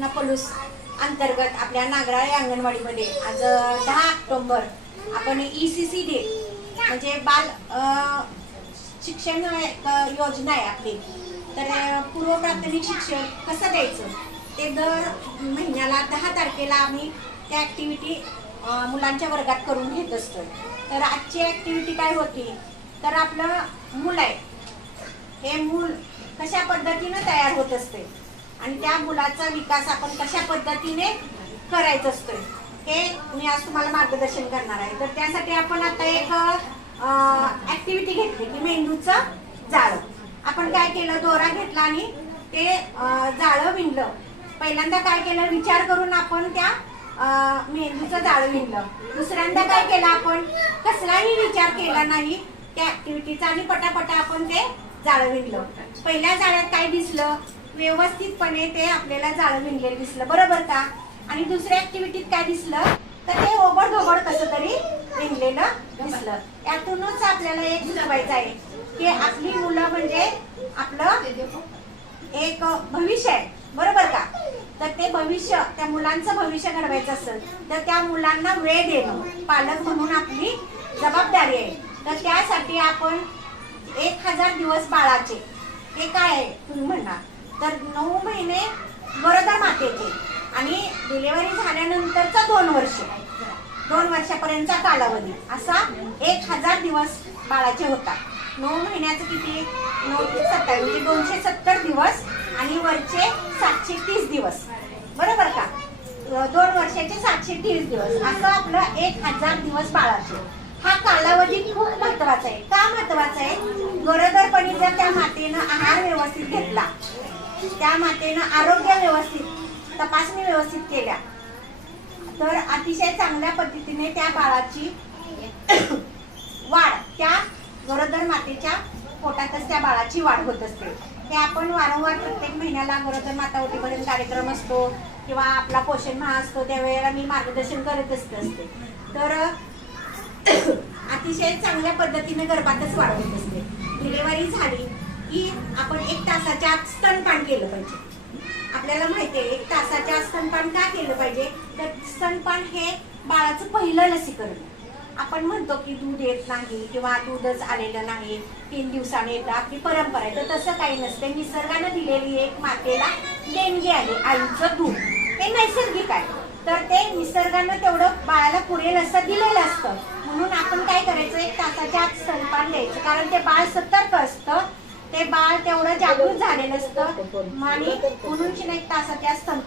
नपलूस अंतर्गत आपल्या नागराळे अंगणवाडीमध्ये आज 10 ऑक्टोबर आपण ECC डे म्हणजे बाल शिक्षण योजना आहे आपली. तर पूर्व प्राथमिक शिक्षण कसं द्यायचं ते दर महिन्याला 10 तारखेला आम्ही त्या ॲक्टिव्हिटी मुलांच्या वर्गात करून घेत असतो. तर आजची ॲक्टिव्हिटी काय होती तर आपलं मूल आहे, हे मूल कशा पद्धतीने तयार होत असते आणि त्या मुलाचा विकास आपण कशा पद्धतीने करायचा असतोय हे मी आज तुम्हाला मार्गदर्शन करणार आहे. तर त्यासाठी आपण आता एक ॲक्टिव्हिटी घेतली की मेंदूचं जाळं. आपण काय केलं, दोरा घेतला आणि ते जाळं विणलं. पहिल्यांदा काय केलं, विचार करून आपण त्या मेंदूचं जाळं विणलं. दुसऱ्यांदा काय केलं, आपण कसलाही विचार केला नाही त्या ॲक्टिव्हिटीचा आणि पटापटा आपण ते जाळं विणलं. पहिल्या जाळ्यात काय दिसलं, व्यवस्थितपणे ते आपल्याला जाळं विणलेलं दिसलं, बरोबर का? आणि दुसऱ्या ॲक्टिव्हिटीत काय दिसलं तर ते ओबड-धोबड कसं तरी विणलेलं दिसलं. यातूनच आपल्याला एक शिकवायचं आहे की आपली मुलं म्हणजे आपलं एक भविष्य आहे, बरोबर का? तर ते भविष्य, त्या मुलांचं भविष्य घडवायचं असेल तर त्या मुलांना वेळ देणं पालक म्हणून आपली जबाबदारी आहे. तर त्यासाठी आपण 1000 दिवस बाळाचे हे काय आहे तुम्ही म्हणा, तर 9 महिने गरोदर मातेचे आणि डिलिव्हरी झाल्यानंतरचा 2 वर्षापर्यंतचा कालावधी असा 1000 दिवस बाळाचे होता. 9 महिन्याचं किती, 9 ते 27 म्हणजे 270 दिवस आणि वरचे 730 दिवस, बरोबर का? 2 वर्षाचे 730 दिवस असं आपलं 1000 दिवस बाळाचे. हा कालावधी खूप महत्वाचा आहे. का महत्वाचा आहे, गरोदरपणी जर त्या मातेनं आहार व्यवस्थित घेतला, त्या मातेनं आरोग्य व्यवस्थित तपासणी व्यवस्थित केल्या तर अतिशय चांगल्या पद्धतीने त्या बाळाची वाढ, त्या गरोदर मातेच्या पोटातच त्या बाळाची वाढ होत असते. हे आपण वारंवार प्रत्येक महिन्याला गरोदर माता ओटीपर्यंत कार्यक्रम असतो किंवा आपला पोषण माह असतो त्यावेळेला मी मार्गदर्शन करत असते. तर अतिशय चांगल्या पद्धतीने गर्भातच वाढवत असते. डिलिव्हरी झाली की आपण 1 तासाच्या आत स्तनपान केलं पाहिजे. आपल्याला माहिती आहे 1 तासाच्या आत स्तनपान का केलं पाहिजे, तर स्तनपान हे बाळाचं पहिलं लसीकरण. आपण म्हणतो की दूध येत नाही किंवा दूधच आलेलं नाही, 3 दिवसांनी येतं, आपली परंपरा आहे. तर तसं काही नसते. निसर्गानं दिलेली एक मातेला देणगी आहे आईचं दूध, ते नैसर्गिक आहे. तर ते निसर्गानं तेवढं बाळाला पुरेल असं दिलेलं असतं. म्हणून आपण काय करायचं, 1 तासाच्या आत स्तनपान द्यायचं. कारण ते बाळ सतर्क असतं, ते बाळ तेवढं जागृत झालेलं असतं आणि म्हणून 1 तासाच्या स्तनपान